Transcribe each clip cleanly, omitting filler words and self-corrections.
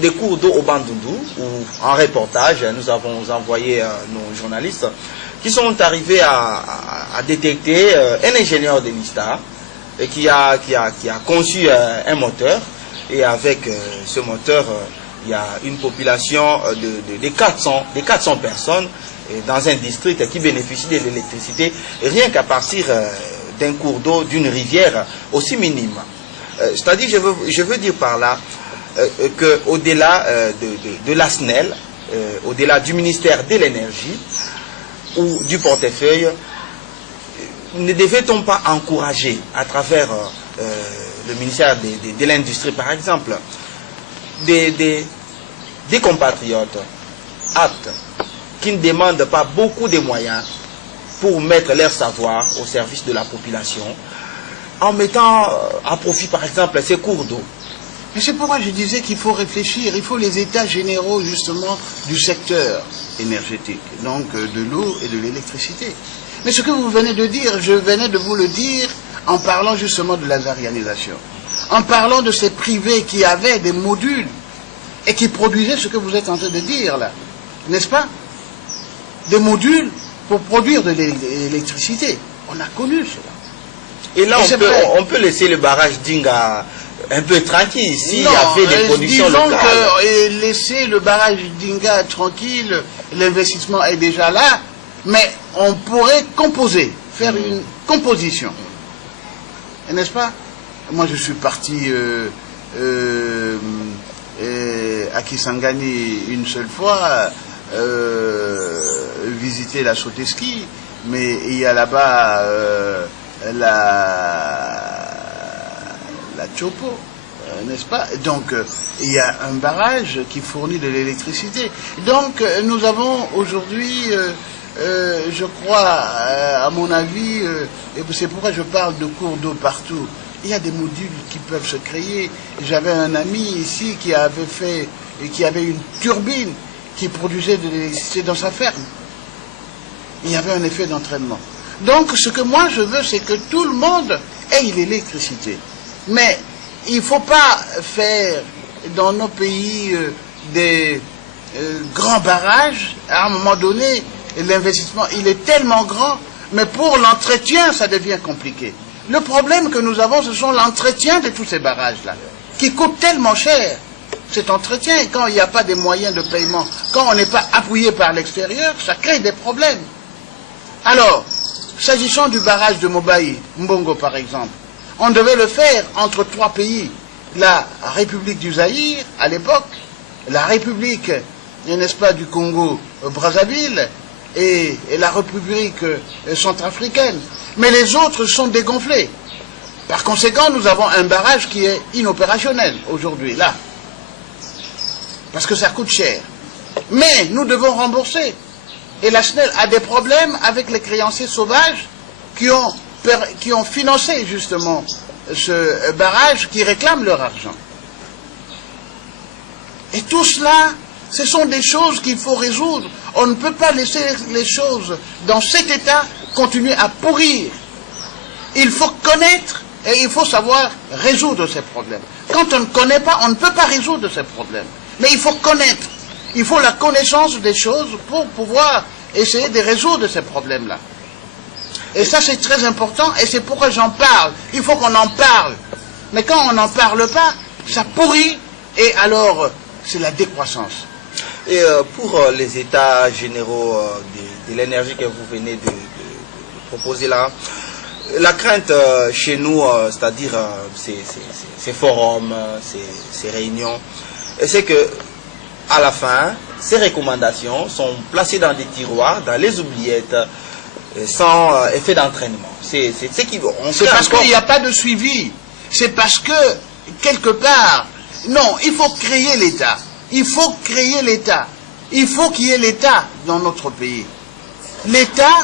Des cours d'eau au Bandundu, où en reportage, nous avons envoyé nos journalistes qui sont arrivés à détecter un ingénieur de l'ISTA qui a conçu un moteur, et avec ce moteur, il y a une population de 400 personnes dans un district qui bénéficie de l'électricité rien qu'à partir d'un cours d'eau, d'une rivière aussi minime. C'est-à-dire, je veux dire par là qu'au-delà de la SNEL, au-delà du ministère de l'énergie ou du portefeuille, ne devait-on pas encourager à travers le ministère de l'Industrie, par exemple, des compatriotes aptes qui ne demandent pas beaucoup de moyens pour mettre leur savoir au service de la population, en mettant à profit, par exemple, ces cours d'eau? Mais c'est pourquoi je disais qu'il faut réfléchir, il faut les états généraux justement du secteur énergétique, donc de l'eau et de l'électricité. Mais ce que vous venez de dire, je venais de vous le dire en parlant justement de l'azarianisation, en parlant de ces privés qui avaient des modules et qui produisaient ce que vous êtes en train de dire là, n'est-ce pas? Des modules pour produire de l'électricité. On a connu cela. Et là, on peut laisser le barrage d'Inga un peu tranquille, s'il y avait des productions locales. Disons que laisser le barrage d'Inga tranquille, l'investissement est déjà là, mais on pourrait composer, faire une composition. N'est-ce pas? Moi, je suis parti à Kisangani une seule fois, visiter la Soteski, mais il y a là-bas la Chopo, n'est-ce pas? Donc, il y a un barrage qui fournit de l'électricité. Donc, nous avons aujourd'hui, je crois, à mon avis, et c'est pourquoi je parle de cours d'eau partout, il y a des modules qui peuvent se créer. J'avais un ami ici qui avait une turbine qui produisait de l'électricité dans sa ferme. Il y avait un effet d'entraînement. Donc, ce que moi je veux, c'est que tout le monde ait l'électricité. Mais il ne faut pas faire dans nos pays des grands barrages. À un moment donné, l'investissement, il est tellement grand, mais pour l'entretien, ça devient compliqué. Le problème que nous avons, ce sont l'entretien de tous ces barrages-là, qui coûtent tellement cher. Cet entretien, et quand il n'y a pas des moyens de paiement, quand on n'est pas appuyé par l'extérieur, ça crée des problèmes. Alors, s'agissant du barrage de Mobaï, Mbongo par exemple, on devait le faire entre trois pays. La République du Zaïre, à l'époque, la République, n'est-ce pas, du Congo, Brazzaville, et la République centrafricaine. Mais les autres sont dégonflés. Par conséquent, nous avons un barrage qui est inopérationnel aujourd'hui, là. Parce que ça coûte cher. Mais nous devons rembourser. Et la SNEL a des problèmes avec les créanciers sauvages qui ont financé justement ce barrage, qui réclament leur argent. Et tout cela, ce sont des choses qu'il faut résoudre. On ne peut pas laisser les choses dans cet état continuer à pourrir. Il faut connaître et il faut savoir résoudre ces problèmes. Quand on ne connaît pas, on ne peut pas résoudre ces problèmes. Mais il faut connaître. Il faut la connaissance des choses pour pouvoir essayer de résoudre ces problèmes-là. Et ça, c'est très important, et c'est pourquoi j'en parle. Il faut qu'on en parle. Mais quand on n'en parle pas, ça pourrit, et alors, c'est la décroissance. Et pour les états généraux de l'énergie que vous venez de proposer là, la crainte chez nous, c'est-à-dire ces forums, ces réunions, c'est que à la fin, ces recommandations sont placées dans des tiroirs, dans les oubliettes, sans effet d'entraînement. C'est parce qu'il n'y a pas de suivi. C'est parce que, quelque part, non, il faut créer l'État. Il faut créer l'État. Il faut qu'il y ait l'État dans notre pays. L'État,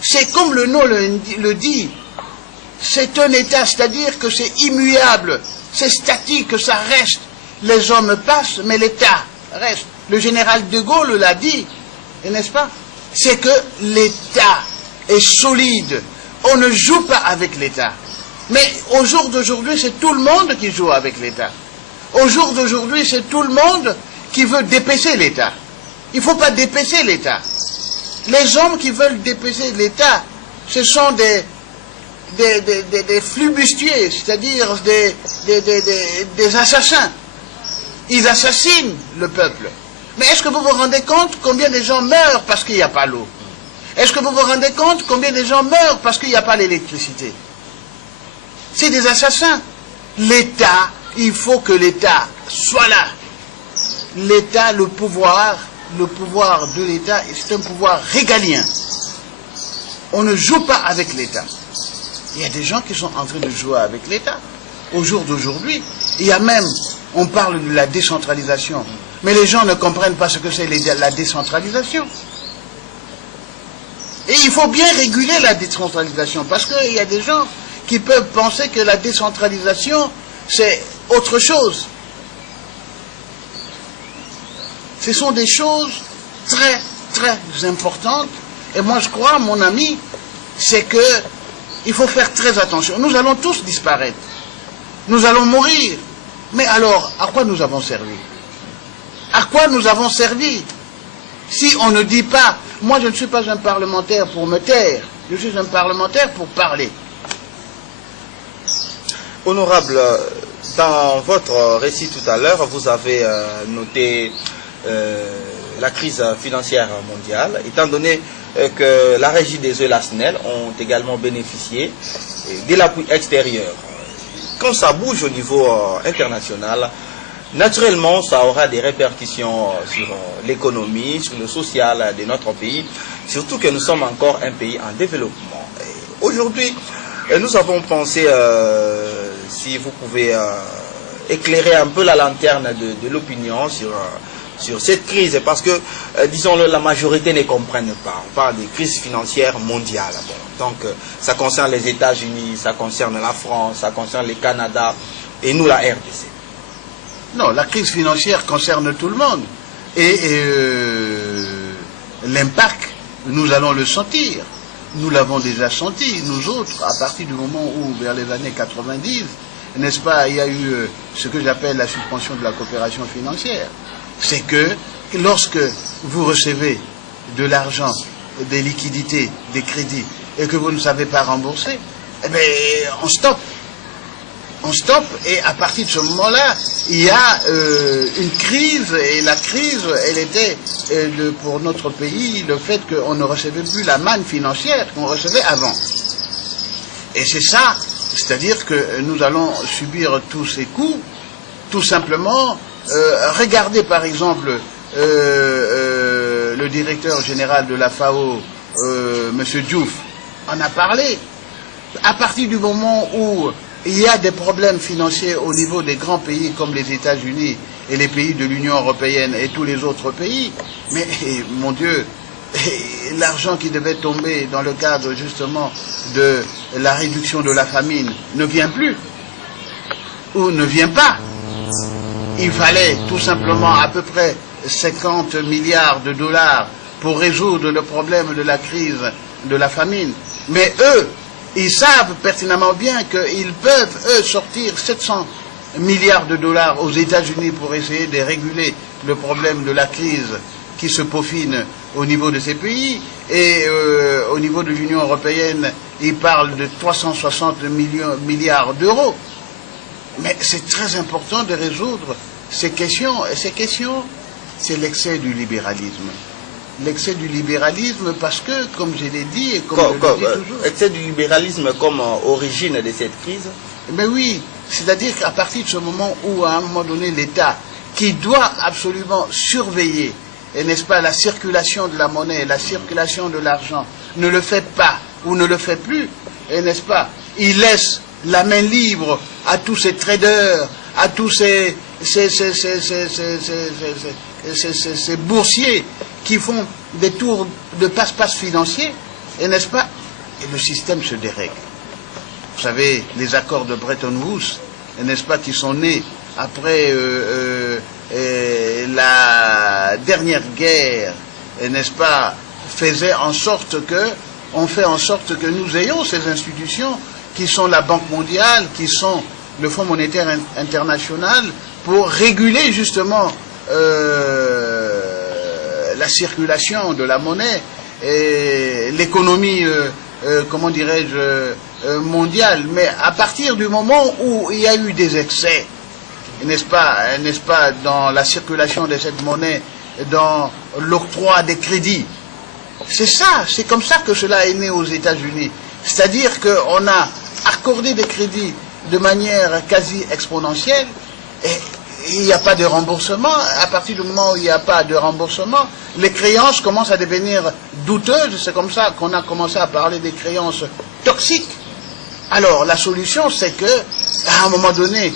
c'est comme le nom le dit, c'est un État, c'est-à-dire que c'est immuable, c'est statique, ça reste. Les hommes passent, mais l'État reste. Le général de Gaulle l'a dit, n'est-ce pas? C'est que l'État est solide. On ne joue pas avec l'État. Mais au jour d'aujourd'hui, c'est tout le monde qui joue avec l'État. Au jour d'aujourd'hui, c'est tout le monde qui veut dépêcher l'État. Il ne faut pas dépêcher l'État. Les hommes qui veulent dépêcher l'État, ce sont des flibustiers, c'est-à-dire des assassins. Ils assassinent le peuple. Mais est-ce que vous vous rendez compte combien de gens meurent parce qu'il n'y a pas l'eau? Est-ce que vous vous rendez compte combien de gens meurent parce qu'il n'y a pas l'électricité? C'est des assassins. L'État, il faut que l'État soit là. L'État, le pouvoir de l'État, c'est un pouvoir régalien. On ne joue pas avec l'État. Il y a des gens qui sont en train de jouer avec l'État. Au jour d'aujourd'hui, il y a même, on parle de la décentralisation, mais les gens ne comprennent pas ce que c'est la décentralisation. Et il faut bien réguler la décentralisation, parce qu'il y a des gens qui peuvent penser que la décentralisation, c'est autre chose. Ce sont des choses très, très importantes. Et moi, je crois, mon ami, c'est que il faut faire très attention. Nous allons tous disparaître. Nous allons mourir. Mais alors, à quoi nous avons servi? À quoi nous avons servi? Si on ne dit pas, moi je ne suis pas un parlementaire pour me taire, je suis un parlementaire pour parler. Honorable, dans votre récit tout à l'heure, vous avez noté la crise financière mondiale, étant donné que la régie des eaux et la SNEL ont également bénéficié de l'appui extérieur. Quand ça bouge au niveau international, naturellement, ça aura des répercussions sur l'économie, sur le social de notre pays, surtout que nous sommes encore un pays en développement. Aujourd'hui, nous avons pensé, si vous pouvez éclairer un peu la lanterne de l'opinion sur cette crise, parce que, disons-le, la majorité ne comprennent pas. On parle des crises financières mondiales. Bon, donc, ça concerne les États-Unis, ça concerne la France, ça concerne le Canada, et nous, la RDC. Non, la crise financière concerne tout le monde. Et l'impact, nous allons le sentir. Nous l'avons déjà senti, nous autres, à partir du moment où, vers les années 90, n'est-ce pas, il y a eu ce que j'appelle la suspension de la coopération financière. C'est que lorsque vous recevez de l'argent, des liquidités, des crédits, et que vous ne savez pas rembourser, eh bien, on stoppe. On stoppe, et à partir de ce moment-là, il y a une crise, et la crise, elle était pour notre pays le fait qu'on ne recevait plus la manne financière qu'on recevait avant. Et c'est ça, c'est-à-dire que nous allons subir tous ces coups, tout simplement. Regardez par exemple le directeur général de la FAO, M. Diouf, en a parlé. À partir du moment où il y a des problèmes financiers au niveau des grands pays comme les États-Unis et les pays de l'Union européenne et tous les autres pays, mais mon Dieu, l'argent qui devait tomber dans le cadre justement de la réduction de la famine ne vient plus ou ne vient pas. Il fallait tout simplement à peu près 50 milliards de dollars pour résoudre le problème de la crise de la famine. Mais eux, ils savent pertinemment bien qu'ils peuvent, eux, sortir 700 milliards de dollars aux États-Unis pour essayer de réguler le problème de la crise qui se peaufine au niveau de ces pays. Et au niveau de l'Union européenne, ils parlent de 360 milliards d'euros. Mais c'est très important de résoudre ces questions. Et ces questions, c'est l'excès du libéralisme. L'excès du libéralisme parce que, comme je l'ai dit, et comme je le dis toujours... Excès du libéralisme comme origine de cette crise? Mais oui, c'est-à-dire qu'à partir de ce moment où, à un moment donné, l'État, qui doit absolument surveiller, et n'est-ce pas, la circulation de la monnaie, la circulation de l'argent, ne le fait pas ou ne le fait plus, et n'est-ce pas, il laisse la main libre à tous ces traders, à tous ces boursiers qui font des tours de passe-passe financiers, et n'est-ce pas, et le système se dérègle. Vous savez, les accords de Bretton Woods, n'est-ce pas, qui sont nés après la dernière guerre, n'est-ce pas, faisaient en sorte que, on fait en sorte que nous ayons ces institutions qui sont la Banque mondiale, qui sont le Fonds monétaire international, pour réguler justement la circulation de la monnaie et l'économie, comment dirais-je, mondiale. Mais à partir du moment où il y a eu des excès, n'est-ce pas, dans la circulation de cette monnaie, dans l'octroi des crédits, c'est comme ça que cela est né aux États-Unis. C'est-à-dire qu'on a accordé des crédits de manière quasi exponentielle et il n'y a pas de remboursement. À partir du moment où il n'y a pas de remboursement, les créances commencent à devenir douteuses. C'est comme ça qu'on a commencé à parler des créances toxiques. Alors la solution, c'est que à un moment donné,